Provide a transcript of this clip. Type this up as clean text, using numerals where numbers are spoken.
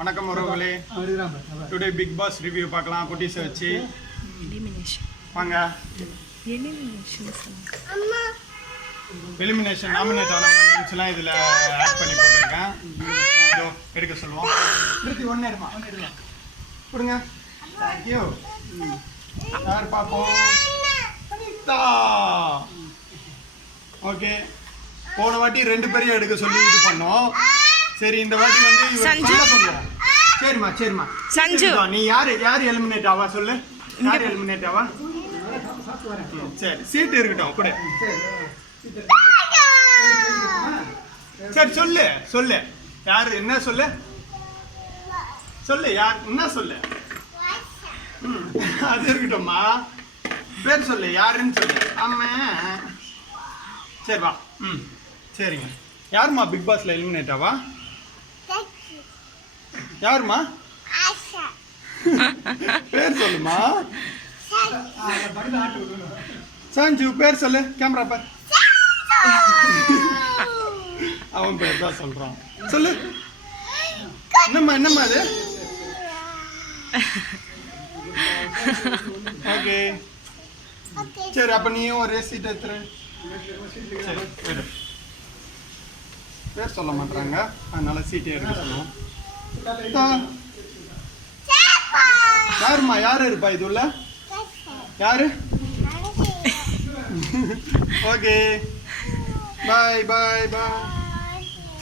வணக்கம் உறவுகளே. Today big pass review பார்க்கலாம். குட்டீஸை வச்சு வாங்க. எலிமினேஷன் நாமினேட் ஆன நேம்ஸ்லாம் இதில் ஆட் பண்ணி போட்டிருக்கேன். இதோ எடுக்க சொல்லுவோம். ஒன்று எடுமா கொடுங்க. தேங்க்யூ. யார் பார்ப்போம்? அனிதா. ஓகே, போன வாட்டி 2 பேரையும் எடுக்க சொல்லி இது பண்ணோம். சரி, இந்த வாட்டி வந்து சொல்லுவோம். சரிம்மா சஞ்சு, நீ யார் எலிமினேட் ஆவா சொல்லு. யார் எலிமினேட் ஆவா? சரி, சீட்டு இருக்கட்டும் கூட. சரி, சொல்லு யார் என்ன சொல்லு யார் என்ன சொல்லு. அது இருக்கட்டும்மா. பேர் சொல்லு, யாருன்னு சொல்லு. ஆமா, சரி வா. சரிங்க. யாருமா பிக் பாஸ்ல எலிமினேட் ஆவா? யாருமா? பேர் சொல்லுமா. சஞ்சு, பேர் சொல்லு. கேமரா பார். அவன் பேர் தான் சொல்றான். சொல்லு. என்னம்மா அது? ஓகே, சரி. அப்ப நீயும் ஒரே சீட் எடுத்துரு. சரி, பேர் சொல்ல மாட்டாங்க, அதனால சீட்டை எடுக்க சொல்லுவோம். யாருமா? யாரு இருப்பா இது உள்ள? யாரு? ஓகே, பாய்.